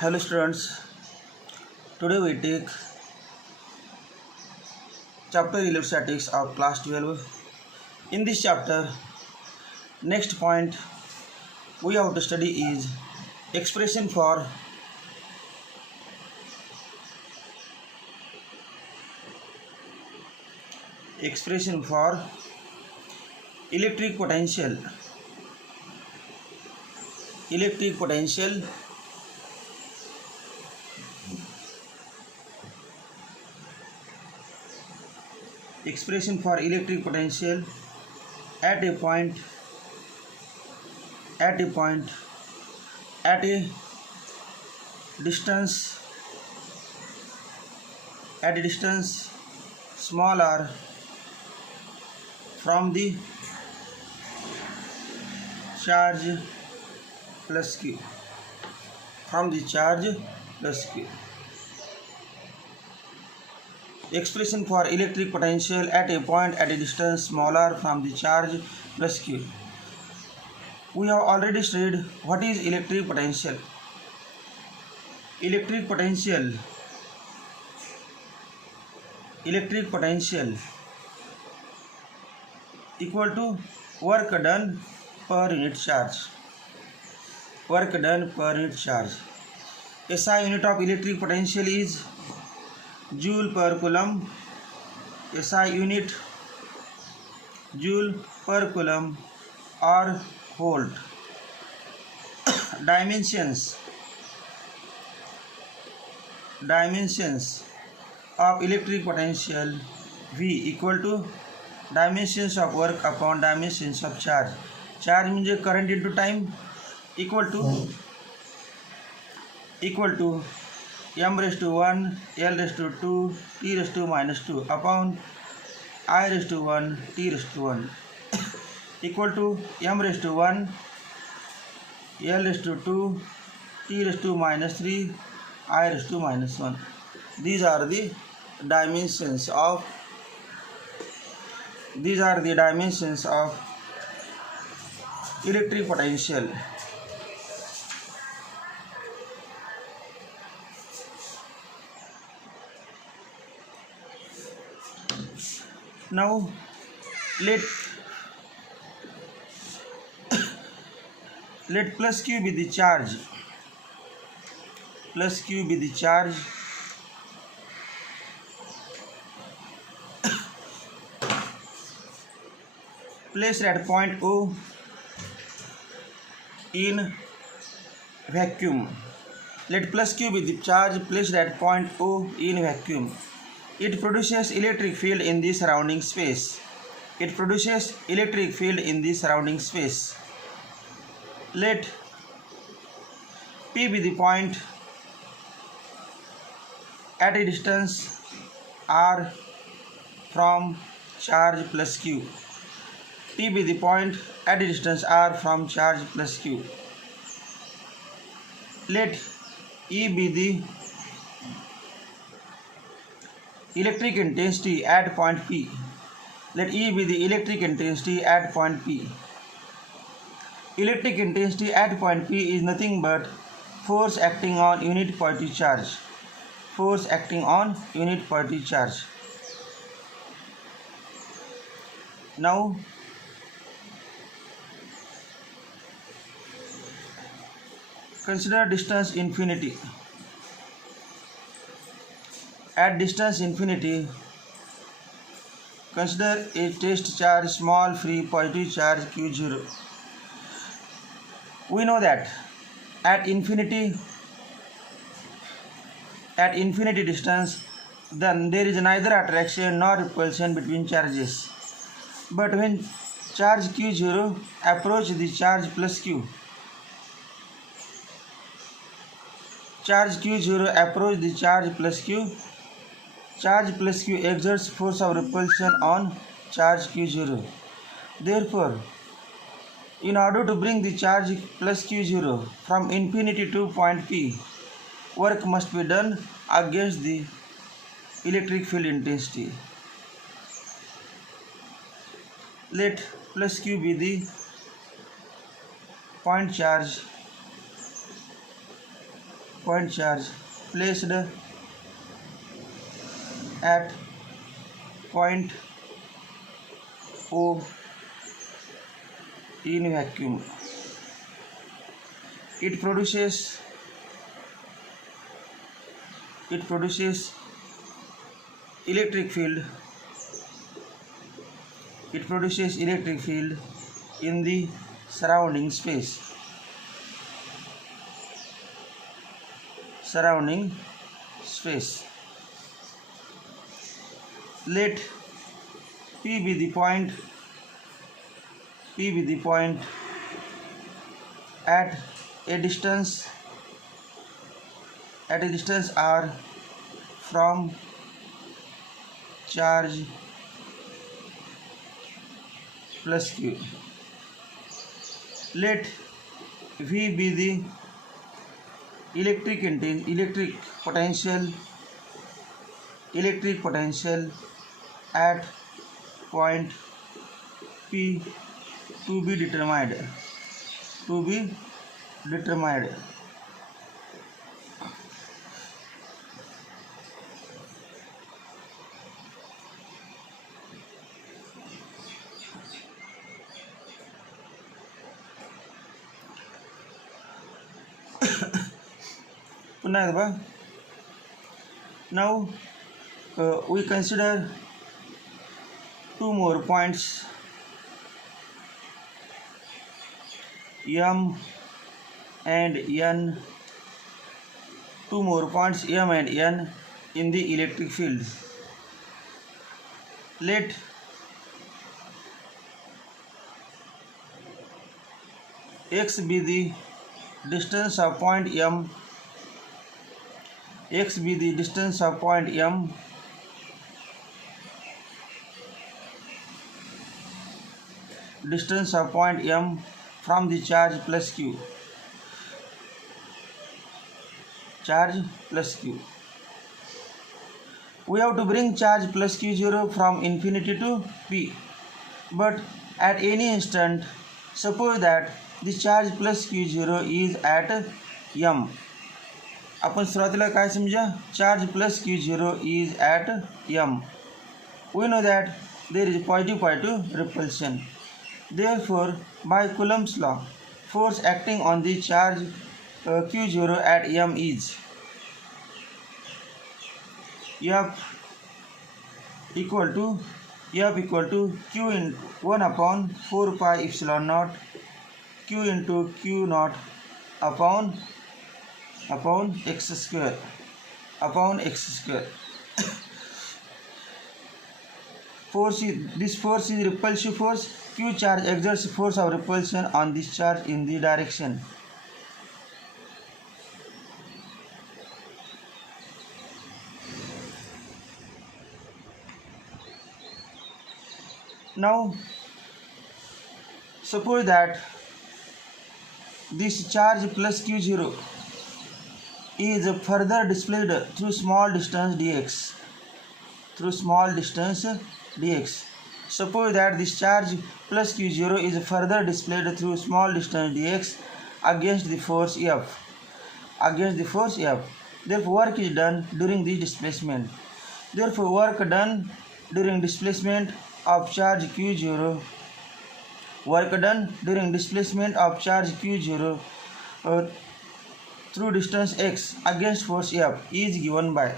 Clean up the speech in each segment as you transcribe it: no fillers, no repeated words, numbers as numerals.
Hello students, today we take chapter Electrostatics of class 12. In this chapter, next point we have to study is expression for electric potential. Expression for electric potential at a distance small r from the charge plus q. Expression for electric potential at a point at a distance smaller from the charge plus q. We have already studied what is electric potential. Electric potential equal to work done per unit charge. SI unit of electric potential is joule per coulomb. SI unit joule per coulomb or volt. Dimensions of electric potential V equal to dimensions of work upon dimensions of charge. Charge means current into time equal to m raised to 1 L raised to 2 T raised to minus 2 upon I raised to 1 T raised to 1 equal to m raised to 1 L raised to 2 T raised to minus 3 I raised to minus 1. These are the dimensions of electric potential. Now let plus q be the charge. Placed at point O in vacuum. Let plus q be the charge placed at point O in vacuum. It produces electric field in the surrounding space. Let P be the point at a distance r from charge plus q. P be the point at a distance r from charge plus q. Let E be the electric intensity at point P. Electric intensity at point P is nothing but force acting on unit positive charge. Now consider distance infinity. At distance infinity, consider a test charge small free positive charge q0. We know that at infinity distance, then there is neither attraction nor repulsion between charges. But when charge q0 approach the charge plus q, charge plus q exerts force of repulsion on charge q0. Therefore, in order to bring the charge plus q0 from infinity to point P, work must be done against the electric field intensity. Let plus q be the point charge point charge placed at point O in vacuum. It produces electric field. It produces electric field in the surrounding space. Let P be the point at a distance r from charge plus q. Let V be the electric potential at point P to be determined. Now we consider two more points, M and N. Two more points M and N in the electric field. Let X be the distance of point M. From the charge plus Q. We have to bring charge plus Q0 from infinity to P. But at any instant, suppose that the charge plus Q0 is at M. आपण सुरुवातीला काय समजा, charge plus Q0 is at M. We know that there is positive repulsion. Therefore, by Coulomb's law, force acting on the charge Q0 at M is F equal to Q in 1 upon 4 pi epsilon naught Q into Q naught upon x square. This force is repulsive force. Q charge exerts force of repulsion on this charge in the direction. Now, suppose that this charge plus Q0 is further displaced through small distance dx. Suppose that this charge plus Q0 is further displaced through small distance dx against the force F. Therefore, work is done during this displacement. Therefore, work done during displacement of charge Q0 through distance x against force F is given by,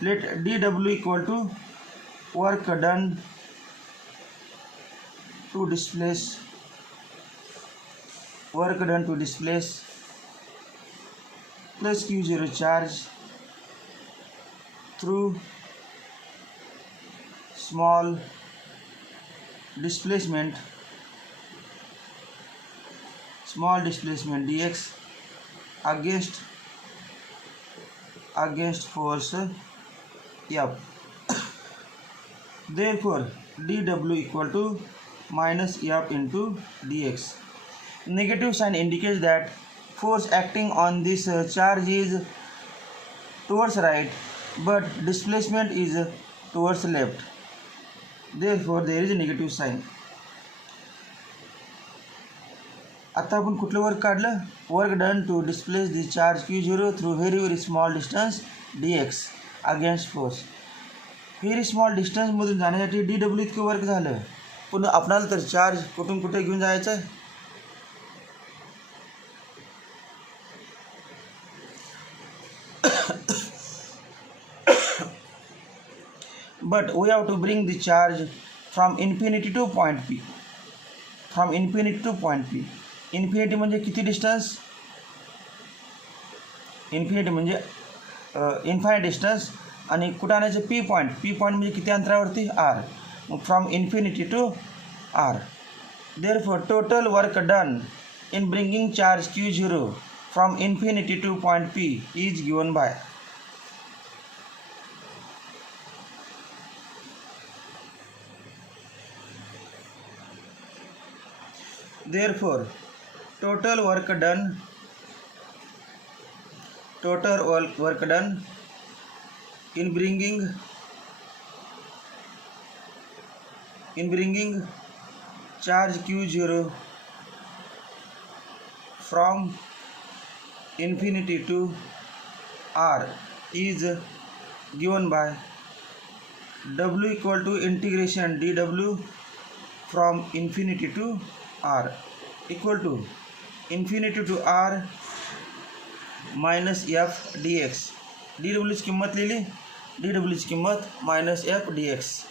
let dW equal to work done to displace plus Q0 charge through small displacement dx against force F. Therefore, dW equal to minus F into dx. Negative sign indicates that force acting on this charge is towards right, but displacement is towards left. Therefore, there is a negative sign. आता आपण कुठलं work काढलं, work done to displace the charge Q0 through very very small distance dx against force. Very small डिस्टन्समधून जाण्यासाठी dw इतकं work झालं, पण आपणाला तर चार्ज कुठून कुठे घेऊन जायचं आहे. But we have to bring the charge from infinity to point P. From infinity to point P. Infinity म्हणजे किती डिस्टन्स, इन्फिनिटी म्हणजे इन्फायनाइट डिस्टन्स, आणि कुठं आणायचं पी पॉईंट. पी पॉईंट म्हणजे किती अंतरावरती, आर. मग from infinity to R. Therefore total work done in bringing charge Q0 from infinity to point P is given by. Therefore, total work done in bringing charge Q0 from infinity to R is given by W equal to integration dW from infinity to R equal to infinity to R minus f dx. dw ची किंमत लिहिली, dw ची किंमत minus f dx.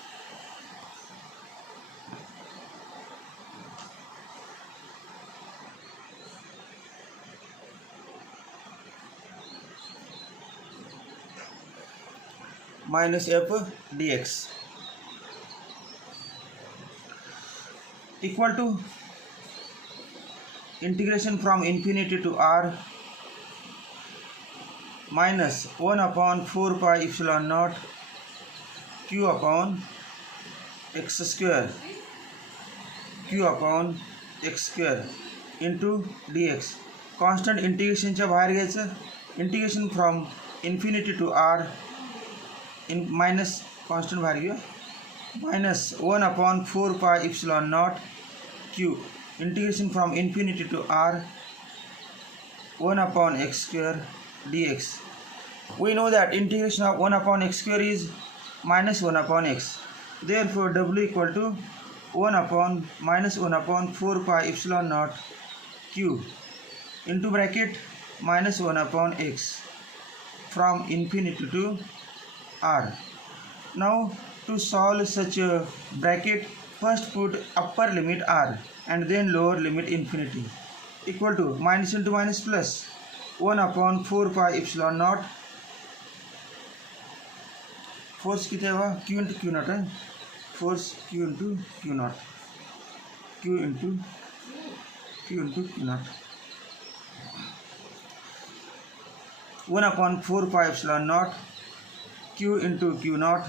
minus f dx equal to integration from infinity to R minus 1 upon 4 pi epsilon naught q upon x square into dx. constant integration च्या बाहेर घ्यायचं, integration from infinity to R in minus constant बाहेर घेऊ, minus 1 upon 4 pi epsilon naught q integration from infinity to R 1 upon x square dx. We know that integration of 1 upon x square is minus 1 upon x. Therefore, W equal to 1 upon minus 1 upon 4 pi epsilon naught q into bracket minus 1 upon x from infinity to R. Now, to solve such a bracket, first put upper limit R and then lower limit infinity equal to minus into minus plus 1 upon 4 pi epsilon naught. Force किती आहे बा, Q into Q naught आहे, force Q into Q naught, Q into Q naught 1 upon 4 pi epsilon naught Q into Q naught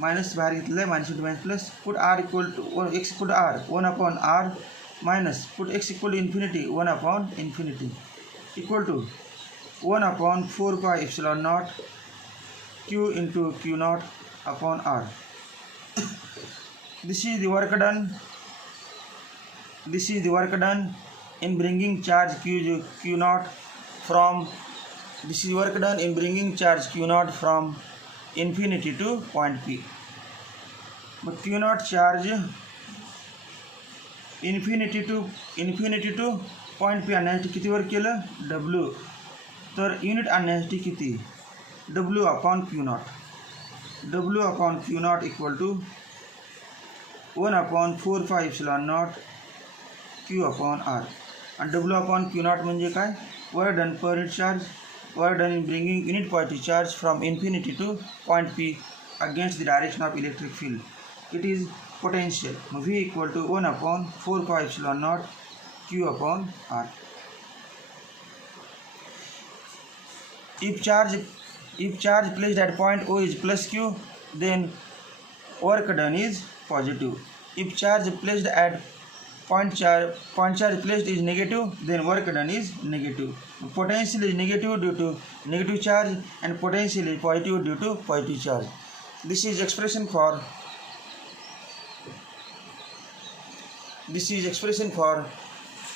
minus बाहर घेतलं आहे, minus into minus plus, put R equal to X equal to R 1 upon R minus put X equal to infinity 1 upon infinity equal to 1 upon 4 pi epsilon naught q into q naught upon r. This is the work done. This is the work done in bringing charge q naught from. This is work done in bringing charge q naught from infinity to point P. But q naught charge infinity to point P आणण्यासाठी किती work केलं W. तर unit आणण्यासाठी किती W upon q naught. W upon q naught equal to 1 upon 4 pi epsilon naught q upon r. And W upon q naught म्हणजे काय, work done per unit charge, work done in bringing unit positive charge from infinity to point P against the direction of electric field. It is potential. V equal to 1 upon 4 pi epsilon naught q upon r. If charge placed at point O is plus q, then work done is positive. If charge placed at point charge placed is negative, then work done is negative. Potential is negative due to negative charge and potential is positive due to positive charge. This is expression for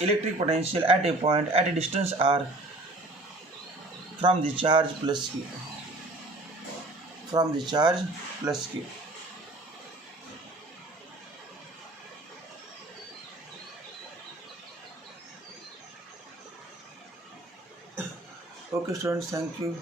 electric potential at a point at a distance r from the charge plus q. From the charge plus q. Okay students, thank you.